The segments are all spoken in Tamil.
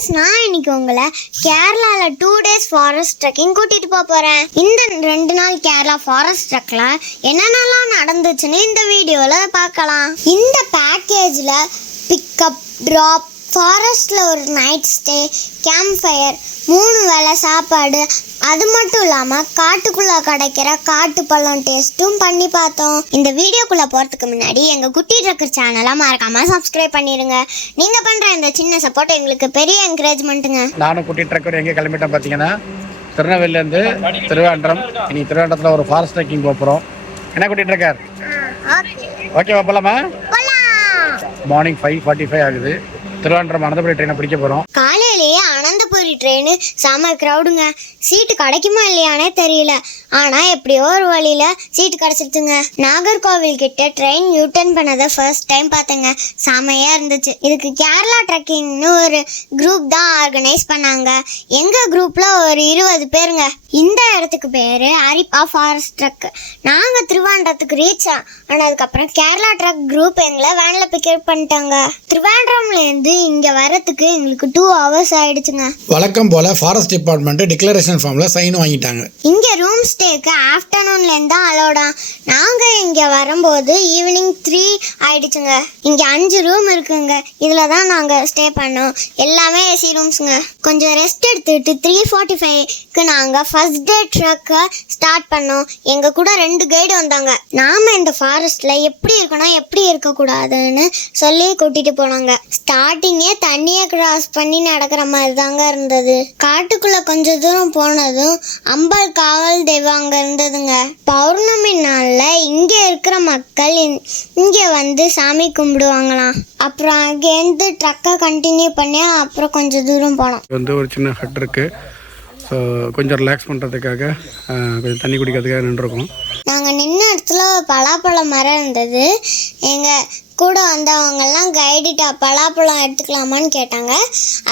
ஃப்ரெண்ட்ஸ், நான் இன்னைக்கு உங்களை கேரளாவில் 2 days ஃபாரஸ்ட் ட்ரெக்கிங் கூட்டிகிட்டு போகிறேன். இந்த 2 நாள் கேரளா ஃபாரஸ்ட் ட்ரெக்கில் என்னென்னலாம் நடந்துச்சுன்னு இந்த வீடியோவில் பார்க்கலாம். இந்த பேக்கேஜில் பிக்கப், ட்ராப், ஃபாரஸ்ட்டில் ஒரு நைட் ஸ்டே, கேம்ப் ஃபயர், 3 வேளை சாப்பாடு, அது மட்டும் இல்லாமல் காட்டுக்குள்ளே கிடைக்கிற காட்டு பழம் டேஸ்ட்டும் பண்ணி பார்த்தோம். இந்த வீடியோக்குள்ளே போகிறதுக்கு முன்னாடி எங்கள் குட்டி ட்ரக்கர் சேனலை மறக்காமல் சப்ஸ்கிரைப் பண்ணிடுங்க. நீங்கள் பண்ணுற இந்த சின்ன சப்போர்ட் எங்களுக்கு பெரிய என்கரேஜ்மெண்ட்டுங்க. நானும் குட்டி ட்ரக்கர் எங்கே கிளம்பிட்டேன் பார்த்தீங்கன்னா, திருநெல்வேலியிலேருந்து திருவாண்டம். இனி திருவாண்டத்தில் ஒரு ஃபாரஸ்ட் ட்ரெக்கிங் போகிறோம். என்ன குட்டி ட்ரக்கர்? ஓகேவா, போகலாமா? மார்னிங் 5:45 ஆகுது. திருவாண்டம் அனந்தபுரி ட்ரெயினை பிடிக்க போகிறோம். காலையிலேயே அனந்தபுரி ட்ரெயின் செம க்ரௌடுங்க. சீட்டு கிடைக்குமா இல்லையானே தெரியல, ஆனால் எப்படியோ ஒரு வழியில் சீட்டு கிடச்சிருச்சுங்க. நாகர்கோவில் கிட்ட ட்ரெயின் யூட்டர்ன் பண்ணதை ஃபர்ஸ்ட் டைம் பார்த்தேங்க. செமையாக இருந்துச்சு. இதுக்கு கேரளா ட்ரெக்கிங்னு ஒரு குரூப் தான் ஆர்கனைஸ் பண்ணாங்க. எங்கள் குரூப்பில் ஒரு 20 பேருங்க. இந்த இடத்துக்கு பேர் அரிப்பா ஃபாரஸ்ட் ட்ரக். நாங்கள் திருவாண்டத்துக்கு ரீச் ஆனதுக்கப்புறம் கேரளா ட்ரக் குரூப் எங்களை வேனில் பிக்கப் பண்ணிட்டாங்க. திருவாண்டம்லேருந்து இங்கே வரத்துக்கு எங்களுக்கு 2 hours ஆயிடுச்சுங்க. வழக்கம் போல ஃபாரஸ்ட் டிபார்ட்மெண்ட் டிக்ளரேஷன் ஃபார்ம்ல சைன் வாங்கிட்டாங்க. இங்கே ரூம் ஸ்டேக்கு ஆஃப்டர்நூன்லேருந்து தான் அலோடா. நாங்கள் இங்கே வரும்போது ஈவினிங் 3 ஆயிடுச்சுங்க. இங்கே 5 ரூம் இருக்குங்க. இதில் தான் நாங்கள் ஸ்டே பண்ணோம். எல்லாமே ஏசி ரூம்ஸுங்க. கொஞ்சம் ரெஸ்ட் எடுத்துக்கிட்டு 3:45க்கு நாங்கள் ஃபர்ஸ்ட் டே ட்ரக்கை ஸ்டார்ட் பண்ணோம். எங்கள் கூட 2 கைடு வந்தாங்க. நாம் இந்த ஃபாரஸ்ட்டில் எப்படி இருக்கணும் எப்படி இருக்கக்கூடாதுன்னு சொல்லி கூட்டிகிட்டு போனாங்க. ஸ்டார்டிங்கே தண்ணியை கிராஸ் பண்ணி நடக்கிற மாதிரி தாங்க இருந்தது. காட்டுக்குள்ளே கொஞ்சம் தூரம் போனதும் அம்பல் காவல் தெய்வம் அங்கே இருந்ததுங்க. பௌர்ணமி நாளில் இங்கே இருக்கிற மக்கள் இங்கே வந்து சாமி கும்பிடுவாங்களாம். அப்புறம் அங்கேருந்து ட்ரக்கை கண்டினியூ பண்ணி அப்புறம் கொஞ்சம் தூரம் போனோம். வந்து ஒரு சின்ன ஹட் இருக்குது. ஸோ கொஞ்சம் ரிலாக்ஸ் பண்ணுறதுக்காக கொஞ்சம் தண்ணி குடிக்கிறதுக்காக நின்றுருக்கோம். நாங்கள் நின்ன இடத்துல பலாப்பழ மரம் இருந்தது. எங்கள் கூட வந்தவங்கெல்லாம் கைடிட்டா பலாப்பழம் எடுத்துக்கலாமான்னு கேட்டாங்க.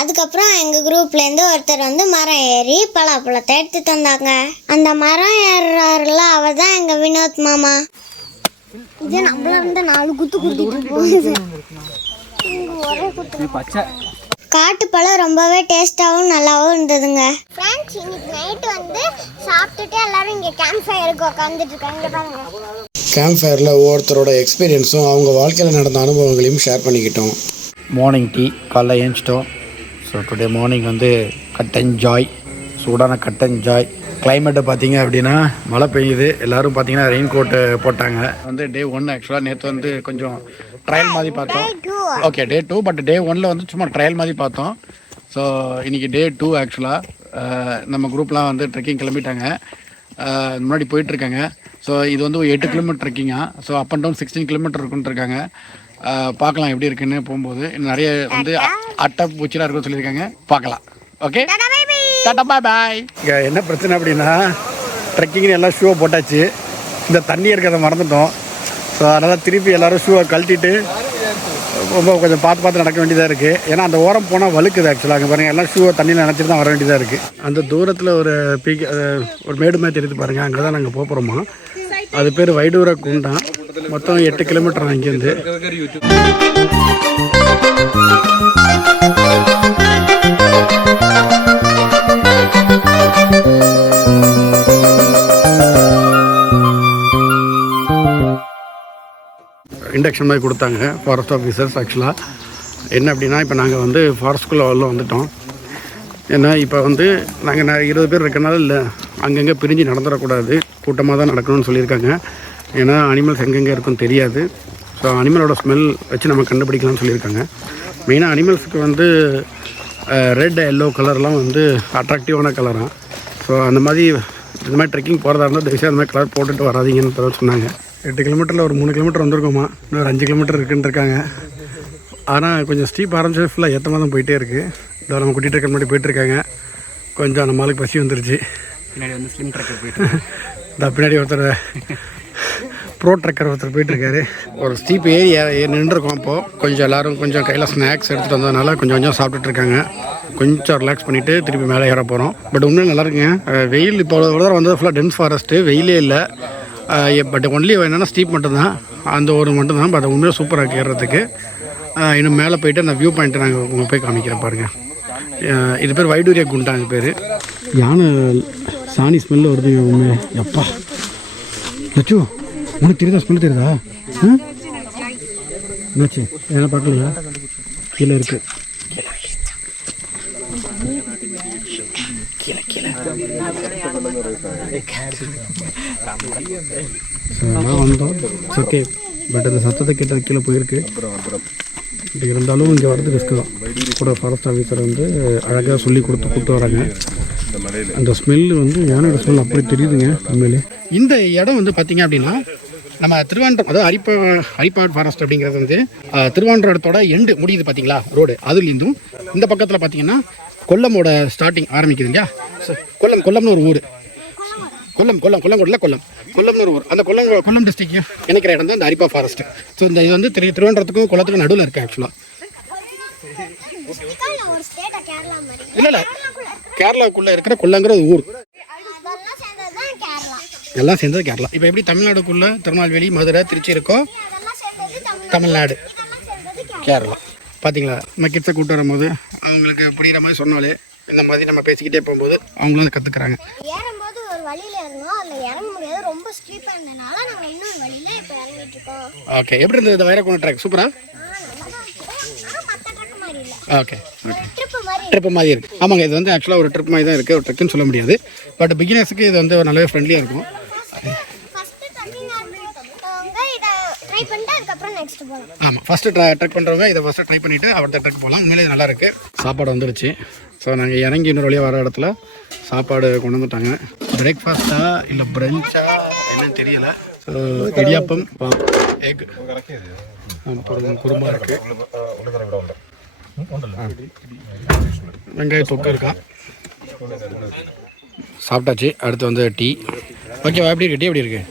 அதுக்கப்புறம் எங்கள் குரூப்லேருந்து ஒருத்தர் வந்து மரம் ஏறி பலாப்பழத்தை எடுத்து தந்தாங்க. அந்த மரம் ஏறுறாருல, அவர் தான் எங்கள் வினோத் மாமா. இது நம்மள வந்து 4 குத்து குத்திட்டு போகுது. காட்டுப்பழம் ரொம்பவே டேஸ்டாகவும் நல்லாவும் இருந்ததுங்க. ஃப்ரெண்ட்ஸ், இன்னைக்கு நைட்டு வந்து சாப்பிட்டுட்டு எல்லாரும் இங்கே கேம்ப் ஃபயருக்கு உட்காந்துட்டு இருக்காங்க. பாருங்க, கேம்ப் ஃபயரில் ஒவ்வொருத்தரோட எக்ஸ்பீரியன்ஸும் அவங்க வாழ்க்கையில் நடந்த அனுபவங்களையும் ஷேர் பண்ணிக்கிட்டோம். மார்னிங் டீ காலைல ஏஞ்சிட்டோம். ஸோ டுடே மார்னிங் வந்து கட்டன் ஜாய், சூடான கட்டன் ஜாய். கிளைமேட்டை பார்த்தீங்க அப்படின்னா மழை பெய்யுது. எல்லோரும் பார்த்தீங்கன்னா ரெயின் கோட்டு போட்டாங்க. வந்து டே 1 ஆக்சுவலாக நேற்று வந்து கொஞ்சம் ட்ரையல் மாதிரி பார்த்தோம். Okay, day 2. பட் டே 1 வந்து சும்மா ட்ரையல் மாதிரி பார்த்தோம். ஸோ இன்றைக்கி டே 2 ஆக்சுவலாக நம்ம குரூப்லாம் வந்து ட்ரெக்கிங் கிளம்பிட்டாங்க. முன்னாடி போயிட்டுருக்காங்க. ஸோ இது வந்து ஒரு 8 கிலோமீட்டர் ட்ரெக்கிங்கா. So up and down 16 kilometre இருக்குன்னு இருக்காங்க. பார்க்கலாம் எப்படி இருக்குன்னு போகும்போது. இன்னும் நிறைய வந்து அட்டை பூச்சிலாம் இருக்குன்னு சொல்லியிருக்காங்க. பார்க்கலாம். ஓகே, டாடா பாய் பாய். இங்கே என்ன பிரச்சனை அப்படின்னா, ட்ரெக்கிங்னு எல்லாம் ஷூவை போட்டாச்சு. இந்த தண்ணி இருக்கிறத மறந்துட்டோம். ஸோ அதனால் திருப்பி எல்லோரும் ஷூவை கழட்டிட்டு ரொம்ப கொஞ்சம் பார்த்து நடக்க வேண்டியதாக இருக்குது. ஏன்னா அந்த ஓரம் போனால் வழுக்குது. ஆக்சுவலாக அங்கே பாருங்கள், எல்லாம் ஷூவை தண்ணியில் நினச்சிட்டு தான் வர வேண்டியதாக இருக்குது. அந்த தூரத்தில் ஒரு ஒரு மேடு மாதிரி தெரியுது பாருங்கள். அங்கே தான் நாங்கள் போகிறோமா. அது பேர் வைடூர குண்டான். மொத்தம் 8 கிலோமீட்டர் அங்கேருந்து. இண்டக்ஷன் மாதிரி கொடுத்தாங்க ஃபாரஸ்ட் ஆஃபீஸர்ஸ். ஆக்சுவலாக என்ன அப்படின்னா, இப்போ நாங்கள் வந்து ஃபாரஸ்ட்குள்ளே வந்துட்டோம். ஏன்னா இப்போ வந்து நாங்கள் 20 பேர் இருக்கனால இல்லை, அங்கங்கே பிரிஞ்சு நடந்துடக்கூடாது, கூட்டமாக தான் நடக்கணும்னு சொல்லியிருக்காங்க. ஏன்னா அனிமல்ஸ் எங்கெங்கே இருக்குன்னு தெரியாது. ஸோ அனிமலோட ஸ்மெல் வச்சு நம்ம கண்டுபிடிக்கலாம்னு சொல்லியிருக்காங்க. மெயினாக அனிமல்ஸுக்கு வந்து ரெட், எல்லோ கலர்லாம் வந்து அட்ராக்டிவான கலராக. ஸோ அந்த மாதிரி இந்த மாதிரி ட்ரெக்கிங் போகிறதா இருந்தால் தயவுசெய்து அந்த மாதிரி கலர் போட்டுட்டு வராதிங்கன்னு சொன்னாங்க. 8 கிலோமீட்டரில் ஒரு 3 கிலோமீட்டர் வந்திருக்கோமா. இன்னும் ஒரு 5 கிலோமீட்டர் இருக்குன்னு இருக்காங்க. ஆனால் கொஞ்சம் ஸ்டீப் ஆரம்பிச்சு ஃபுல்லாக ஏற்றமாக தான் போயிட்டே இருக்குது. இதோ நம்ம கூட்டிகிட்டு இருக்க முன்னாடி போயிட்டுருக்காங்க. கொஞ்சம் நம்ம ஆளுக்கு பசி வந்துருச்சு. பின்னாடி வந்து ஸ்லிம் ட்ரக்கர் போயிட்டு இந்த பின்னாடி ஒருத்தர் ப்ரோ ட்ரக்கர் ஒருத்தர் போயிட்டுருக்காரு. ஒரு ஸ்டீப் ஏறி நின்றுருக்கோம். அப்போது கொஞ்சம் எல்லோரும் கொஞ்சம் கையில் ஸ்நாக்ஸ் எடுத்துகிட்டு வந்ததுனால கொஞ்சம் சாப்பிட்டுட்ருக்காங்க. கொஞ்சம் ரிலாக்ஸ் பண்ணிவிட்டு திருப்பி மேலே ஏற போகிறோம். பட் உண்மையிலே நல்லாயிருக்குங்க. வெயில் இப்போ ஒரு தடவை வந்து ஃபுல்லாக டென்ஸ் ஃபாரஸ்ட்டு, வெயிலே இல்லை. பட் ஒன்லி என்னென்னா ஸ்டீப் மட்டும்தான், அந்த ஒரு மட்டும்தான். பட் உண்மையாக சூப்பராக ஏறுறதுக்கு. இன்னும் மேலே போய்ட்டு அந்த வியூ பாயிண்ட்டை நாங்கள் உங்களுக்கு போய் காமிக்கிறேன் பாருங்கள். இது பேர் வைடூரிய குண்டா இது பேர். யானை சாணி ஸ்மெல்லு வருதுங்க உண்மை. எப்பா லட்சு உனக்கு தெரியுதா ஸ்மெல்லு தெரியுதா? என்னாச்சு ஏன்னா பார்க்கலையா? கீழே இருக்குது. வந்தோம் ஓகே. பட் அந்த சத்தத்தை கேட்டது கீழே போயிருக்கு. இப்படி இருந்தாலும் இங்கே வரது ரிஸ்க் தான். கூட ஃபாரஸ்ட் ஆஃபீஸர் வந்து அழகாக சொல்லி கூப்பிட்டு வராங்க. அந்த ஸ்மெல்லு வந்து யானோட ஸ்மெல் அப்படி தெரியுதுங்க உண்மையிலே. இந்த இடம் வந்து பார்த்தீங்க அப்படின்னா நம்ம திருவான்றம், அதாவது ஹரிப்பாடு ஃபாரஸ்ட் அப்படிங்கிறது வந்து திருவான்றம் எண்டு முடியுது பார்த்தீங்களா ரோடு. அதுலேருந்தும் இந்த பக்கத்தில் பார்த்தீங்கன்னா கொல்லமோட ஸ்டார்டிங் ஆரம்பிக்குதுங்க. கொல்லம்னு ஒரு ஊர். கொல்லம்னு ஒரு ஊர். அந்த கொல்லம் டிஸ்ட்ரிக்ட் இணைக்கிற இடம் தான் இந்த ஹரிப்பா ஃபாரஸ்ட். ஸோ இந்த இது வந்து திருவனந்தபுரத்துக்கும் கொல்லத்துக்கும் நடுவில் இருக்குது ஆக்சுவலாக. இல்லை கேரளாவுக்குள்ளே இருக்கிற கொல்லங்கிற ஒரு ஊர். எல்லாம் சேர்ந்தது கேரளா. இப்போ எப்படி தமிழ்நாடுக்குள்ளே திருநெல்வேலி, மதுரை, திருச்சி இருக்கோ, தமிழ்நாடு கேரளா. பார்த்தீங்களா? நம்ம கிட்ஸை கூப்பிட்டு வரும்போது அவங்களுக்கு புரிகிற மாதிரி சொன்னாலே இந்த மாதிரி நம்ம பேசிக்கிட்டே போகும்போது அவங்களும் அதை கற்றுக்குறாங்க. ஏறும்போது ஒரு வழியில் இருந்தோம், அதில் இறங்க முடியாது, ரொம்ப ஸ்லீப்பாக இருந்ததுனால நாங்கள் இன்னொரு வழியில் இப்போ இறங்கிட்டு இருக்கோம். ஓகே, எப்படி இருந்தது இந்த வைரக்கோண ட்ராக்? சூப்பரா? ஓகே ட்ரிப்பு மாதிரி இருக்குது. ஆமாங்க, இது வந்து ஆக்சுவலாக ஒரு ட்ரிப் மாதிரி தான் இருக்குது. ஒரு ட்ரெக்குன்னு சொல்ல முடியாது. பட் பிகினர்ஸுக்கு இது வந்து நல்லாவே ஃப்ரெண்ட்லியாக இருக்கும். ஆமாம், ஃபஸ்ட்டு ட்ரெக் பண்ணுறவங்க இதை ஃபஸ்ட்டு ட்ரை பண்ணிவிட்டு அடுத்த ட்ரெக் போகலாம். உண்மையிலே நல்லா இருக்குது. சாப்பாடு வந்துருச்சு. ஸோ நாங்கள் இறங்கி இன்னொரு வழியாக வர இடத்துல சாப்பாடு கொண்டு வந்துட்டாங்க. பிரேக்ஃபாஸ்ட்டா இல்லை பிரஞ்சா என்னன்னு தெரியலை. ஸோ இடியாப்பம், எக், அப்புறம் குருமா இருக்குது, வெங்காய தொக்கு இருக்கா. சாப்பிட்டாச்சு. அடுத்து வந்து டீ. ஓகேவா? எப்படி இருக்கு டீ? எப்படி இருக்கு?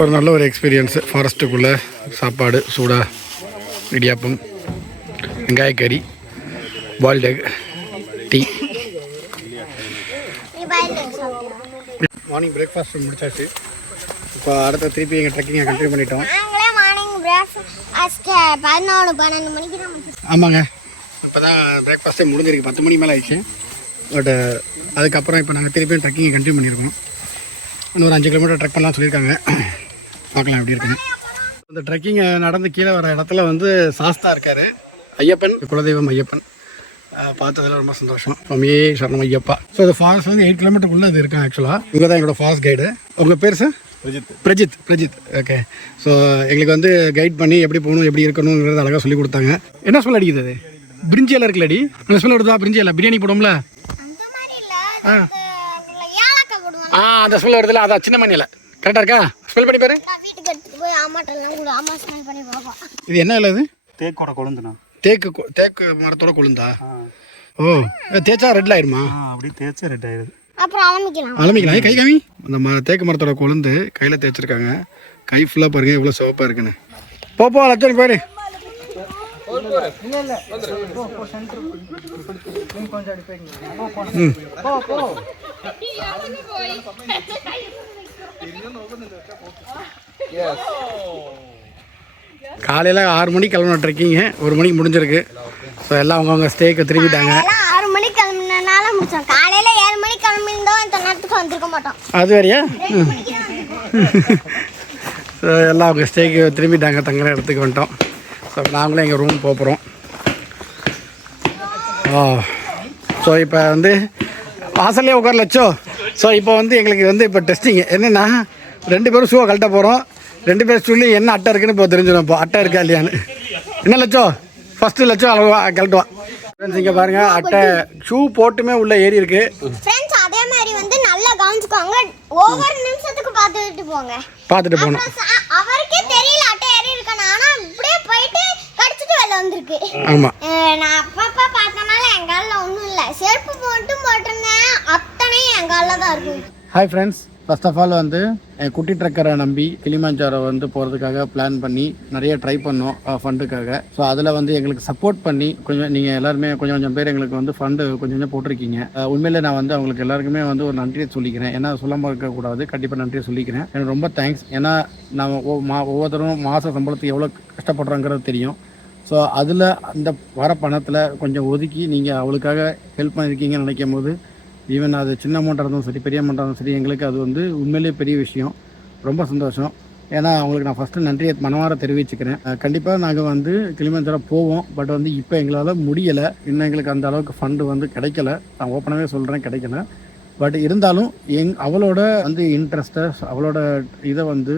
ஒரு நல்ல ஒரு எக்ஸ்பீரியன்ஸு. ஃபாரஸ்ட்டுக்குள்ளே சாப்பாடு சூடாக, இடியாப்பம், வெங்காயக்கறி, boiled egg, tea. Morning breakfast முடிச்சாச்சு. இப்போ அடுத்த திருப்பி எங்கள் ட்ரெக்கிங்கை கண்டினியூ பண்ணிட்டோம். ஆமாங்க, இப்போ தான் பிரேக்ஃபாஸ்ட்டே முடிஞ்சிருக்கு. 10 மணி மேலே ஆயிடுச்சு. பட் அதுக்கப்புறம் இப்போ நாங்கள் திருப்பியும் ட்ரெக்கிங்கை கண்டினியூ பண்ணியிருக்கோம். இன்னொரு 5 கிலோமீட்டர் ட்ரெக் பண்ணலாம் சொல்லியிருக்காங்க. பார்க்கலாம் எப்படி இருக்குன்னு. இந்த ட்ரெக்கிங்கை நடந்து கீழே வர இடத்துல வந்து சாஸ்தா இருக்கார், ஐயப்பன், குலதெய்வம் ஐயப்பன். பார்த்ததில் ரொம்ப சந்தோஷம். சுவாமியே சரணம் ஐயப்பா. ஸோ இந்த ஃபாரஸ்ட் வந்து 8 கிலோமீட்டருக்குள்ளே அது இருக்காங்க ஆக்சுவலாக. இங்கே தான் எங்களோட ஃபாரஸ்ட் கைடு. உங்கள் பேர் சார்? பிரஜித். ஓகே. ஸோ எங்களுக்கு வந்து கைட் பண்ணி எப்படி போகணும், எப்படி இருக்கணுங்கிறது அழகாக சொல்லி கொடுத்தாங்க. என்ன ஸ்மெல் அடிக்குது? அது பிரிஞ்சி எல்லாம் இருக்குல்லடி, அந்த ஸ்மெல் வருதா? பிரிஞ்சி எல்லாம் பிரியாணி போடுவோம்ல, அந்த ஸ்மெல் வருதுல்ல, அதான் சின்ன மண்ணில். கரெக்டாக இருக்கா? ஸ்மெல் பண்ணி பாரு. இது என்ன இல்லை? இது தேக்கோட கொழுந்துண்ணா. தேக்கு மரத்தோட கொழுந்தா? ஓ, தேய்ச்சா ரெட் ஆயிடுமா? அப்படியே தேய்ச்சா ரெட் ஆயிடுது. அப்புறம் ஆரம்பிக்கலாம். கை காமி. அந்த தேக்கு மரத்தோட கொழுந்து கையில் தேய்ச்சிருக்காங்க. கை ஃபுல்லாக பாருங்க எவ்வளோ சிவப்பாக இருக்குன்னு. போ லட்சம் பாரு. காலையில் 6 மணிக்கு கிளம்புன ட்ரெக்கிங்க 1 மணிக்கு முடிஞ்சிருக்கு. ஸோ எல்லாம் அவங்கவுங்க ஸ்டேக்கு திரும்பிட்டாங்க. 6 மணிக்கு கிளம்புனால முடிச்சோம். காலையில் 7 மணிக்கு கிளம்பியிருந்தோம், இந்த நேரத்துக்கு வந்திருக்க மாட்டோம். அது வேறையா? ஸோ எல்லாம் அவங்க ஸ்டேக்கு திரும்பிட்டாங்க, தங்குற இடத்துக்கு வந்துட்டோம். ஸோ நாங்களும் எங்கள் ரூம் போகிறோம். ஸோ இப்போ வந்து வாசல்லே உட்காரலச்சோ. ஸோ இப்போ வந்து எங்களுக்கு வந்து இப்போ டெஸ்டிங் என்னென்னா, 2 பேரும் ஷூவை கழட்ட போகிறோம். 2 பேர் ஷூலையும் என்ன அட்டை இருக்குன்னு இப்போ தெரிஞ்சிடும். இப்போ அட்டை இருக்கா இல்லையான்னு. என்ன லட்சோ? ஃபஸ்ட்டு லட்சம் அளவு கழட்டுவா. ஃப்ரெண்ட்ஸ் இங்கே பாருங்கள், அட்டை ஷூ போட்டுமே உள்ள ஏறி இருக்கு. ஃப்ரெண்ட்ஸ் அதே மாதிரி வந்து நல்லா கவனிச்சுக்கோங்க. ஒவ்வொரு நிமிஷத்துக்கு பார்த்துட்டு போகணும். அவருக்கே தெரியல அட்டை ஏறி இருக்கானு, ஆனா இப்படியே போயிட்டு கடிச்சிட்டு வெளில வந்திருக்கு. ஆமா, நான் அப்பப்ப பார்த்தனால என் காலில் ஒன்றும் இல்லை. செருப்பு போட்டிருந்தேன், அத்தனையும் என் காலில் தான் இருக்கு. Hi friends, first of all வந்து என் குட்டி ட்ரக்கரை நம்பி கிளிமாஞ்சாரோ வந்து போகிறதுக்காக பிளான் பண்ணி நிறைய ட்ரை பண்ணோம் ஃபண்டுக்காக. ஸோ அதில் வந்து எங்களுக்கு சப்போர்ட் பண்ணி கொஞ்சம் நீங்கள் எல்லாருமே கொஞ்சம் பேர் எங்களுக்கு வந்து ஃபண்டு கொஞ்சம் போட்டிருக்கீங்க. உண்மையிலே நான் வந்து அவங்களுக்கு எல்லாருக்குமே வந்து ஒரு நன்றியை சொல்லிக்கிறேன். ஏன்னா சொல்லாமல் இருக்கக்கூடாது, கண்டிப்பாக நன்றியை சொல்லிக்கிறேன். எனக்கு ரொம்ப தேங்க்ஸ். ஏன்னா நான் ஒவ்வொருத்தரும் மாத சம்பளத்துக்கு எவ்வளோ கஷ்டப்படுறோங்கிறது தெரியும். ஸோ அதில் அந்த வர பணத்தில் கொஞ்சம் ஒதுக்கி நீங்கள் அவளுக்காக ஹெல்ப் பண்ணியிருக்கீங்கன்னு நினைக்கும் போது ஈவன் அது சின்ன அமௌண்ட்டாக இருந்தாலும் சரி பெரிய அமௌண்ட்டாக இருந்தாலும் சரி எங்களுக்கு அது வந்து உண்மையிலேயே பெரிய விஷயம். ரொம்ப சந்தோஷம். ஏன்னா அவங்களுக்கு நான் ஃபஸ்ட்டு நன்றியை மனமார தெரிவிச்சுக்கிறேன். கண்டிப்பாக நாங்கள் வந்து கிளிமஞ்சாரோ போவோம். பட் வந்து இப்போ எங்களால் முடியலை. இன்னும் எங்களுக்கு அந்த அளவுக்கு ஃபண்டு வந்து கிடைக்கல. நான் ஓப்பனாகவே சொல்கிறேன், கிடைக்கல. பட் இருந்தாலும் அவளோட வந்து இன்ட்ரெஸ்ட்டை, அவளோட இதை வந்து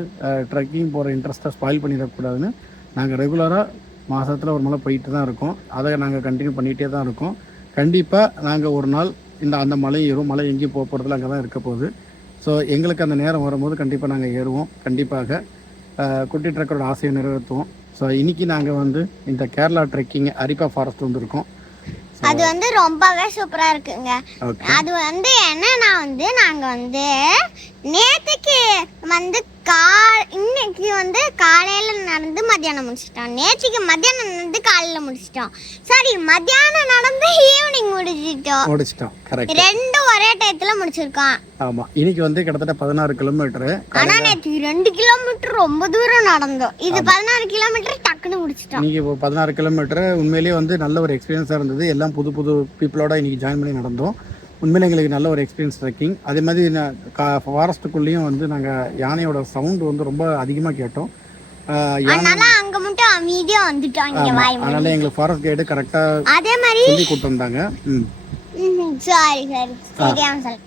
ட்ரெக்கிங் போகிற இன்ட்ரெஸ்ட்டை ஸ்பாயில் பண்ணிடக்கூடாதுன்னு நாங்கள் ரெகுலராக மாதத்தில் ஒரு மலை போயிட்டு தான் இருக்கோம். அதை நாங்கள் கண்டினியூ பண்ணிகிட்டே தான் இருக்கோம். கண்டிப்பாக நாங்கள் ஒரு நாள் அந்த மலை ஏறும். மலை எங்கேயும் போகிறதுல அங்கே தான் இருக்க போகுது. ஸோ எங்களுக்கு அந்த நேரம் வரும்போது கண்டிப்பாக நாங்கள் ஏறுவோம். கண்டிப்பாக குட்டி ட்ரெக்கரோட ஆசையை நிறைவேற்றுவோம். ஸோ இன்றைக்கி நாங்கள் வந்து இந்த கேரளா ட்ரெக்கிங் அரிப்பா ஃபாரஸ்ட் வந்திருக்கோம். அது வந்து ரொம்பவே சூப்பராக இருக்குங்க. அது வந்து என்னன்னா வந்து நாங்கள் வந்து நேற்றுக்கு வந்து இன்னைக்கு வந்து காலையில் நடந்து மத்தியானம் முடிச்சிட்டோம். நேற்றுக்கு மத்தியானம் நடந்து காலையில் முடிச்சிட்டோம். சாரி, மத்தியானம் நடந்து ஈவினிங் முடிச்சிட்டோம். கரெக்ட். ரெண்டும் ஒரே டயத்தில் முடிச்சிருக்கோம். ஆமாம். இன்னைக்கு வந்து கிட்டத்தட்ட 16 கிலோமீட்டரு. ஆனால் நேற்று 2 கிலோமீட்டர் ரொம்ப தூரம் நடந்தோம். இது 16 கிலோமீட்டர் டக்குன்னு முடிச்சிட்டோம். இன்னைக்கு இப்போ 16 கிலோமீட்டரு உண்மையிலேயே வந்து நல்ல ஒரு எக்ஸ்பீரியன்ஸாக இருந்தது. எல்லாம் புது புது பீப்புளோட இன்னைக்கு ஜாயின் பண்ணி நடந்தோம். உண்மையிலே எங்களுக்கு நல்ல ஒரு எக்ஸ்பீரியன்ஸ் ட்ரெக்கிங். அதே மாதிரி ஃபாரஸ்ட்டுக்குள்ளேயும் வந்து நாங்கள் யானையோட சவுண்டு வந்து ரொம்ப அதிகமாக கேட்டோம். அதனால அங்கே மட்டும் அமைதியாக வந்துட்டோம். அதனால எங்களுக்கு ஃபாரஸ்ட் கைடு கரெக்டாக அதே மாதிரி சொல்லி கூப்பிட்டு வந்தாங்க.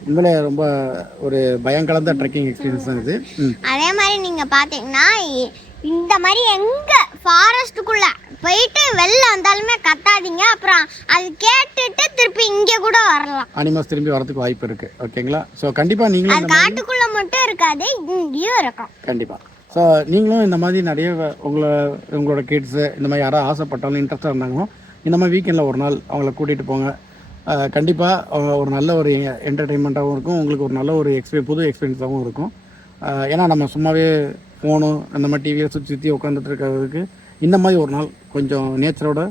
உண்மையிலே ரொம்ப ஒரு பயம் கலந்த ட்ரெக்கிங் எக்ஸ்பீரியன்ஸ் தான் இது. அதே மாதிரி நீங்கள் பார்த்தீங்கன்னா இந்த மாதிரி எங்கே ஃபாரஸ்ட்டுக்குள்ளே போயிட்டு வெளில வந்தாலுமே கத்தாதீங்க. அப்புறம் அது கேட்டுட்டு திருப்பி இங்கே கூட வரலாம். அனிமல்ஸ் திரும்பி வரதுக்கு வாய்ப்பு இருக்குது. ஓகேங்களா? ஸோ கண்டிப்பாக நீங்களும் காட்டுக்குள்ளே மட்டும் இருக்காது, இங்கேயும் இருக்கும். கண்டிப்பாக. ஸோ நீங்களும் இந்த மாதிரி நிறைய உங்களோட கிட்ஸு இந்த மாதிரி யாராவது ஆசைப்பட்டாலும் இன்ட்ரெஸ்ட்டாக இருந்தாங்களோ இந்த மாதிரி வீக்கெண்டில் ஒரு நாள் அவங்கள கூட்டிகிட்டு போங்க. கண்டிப்பாக ஒரு நல்ல ஒரு என்டர்டெயின்மெண்ட்டாகவும் இருக்கும். உங்களுக்கு ஒரு நல்ல ஒரு புது எக்ஸ்பீரியன்ஸாகவும் இருக்கும். ஏன்னா நம்ம சும்மாவே ஃபோனு அந்த மாதிரி டிவியை சுற்றி உட்காந்துட்டு இருக்கிறதுக்கு இந்த மாதிரி ஒரு நாள் கொஞ்சம் நேச்சரோட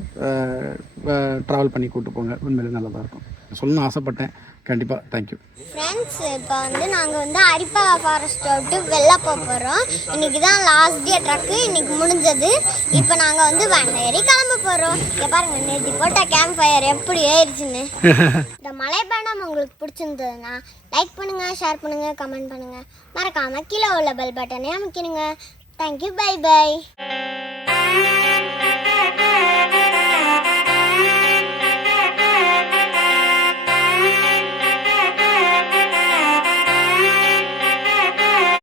ட்ராவல் பண்ணி கூப்பிட்டு போங்க. உண்மையிலே நல்லதாக இருக்கும். சொல்லணும்னு ஆசைப்பட்டேன். கண்டிப்பாக. Thank you friends. இப்போ வந்து நாங்கள் வந்து அரிப்பா ஃபாரஸ்ட்டை விட்டு வெளில போகிறோம். இன்றைக்கி தான் லாஸ்ட் டே ட்ரக்கு. இன்றைக்கி முடிஞ்சது. இப்போ நாங்கள் வந்து ஏறி கிளம்ப போகிறோம். இங்கே பாருங்கள், நேற்று போட்ட கேம்ப் ஃபயர் எப்படி ஏறிச்சுன்னு. இந்த மலைப்பயணம் உங்களுக்கு பிடிச்சிருந்ததுன்னா லைக் பண்ணுங்கள், ஷேர் பண்ணுங்கள், கமெண்ட் பண்ணுங்கள். மறக்காமல் கீழே உள்ள பெல் பட்டனே அமைக்கணுங்க. தேங்க்யூ. Bye by.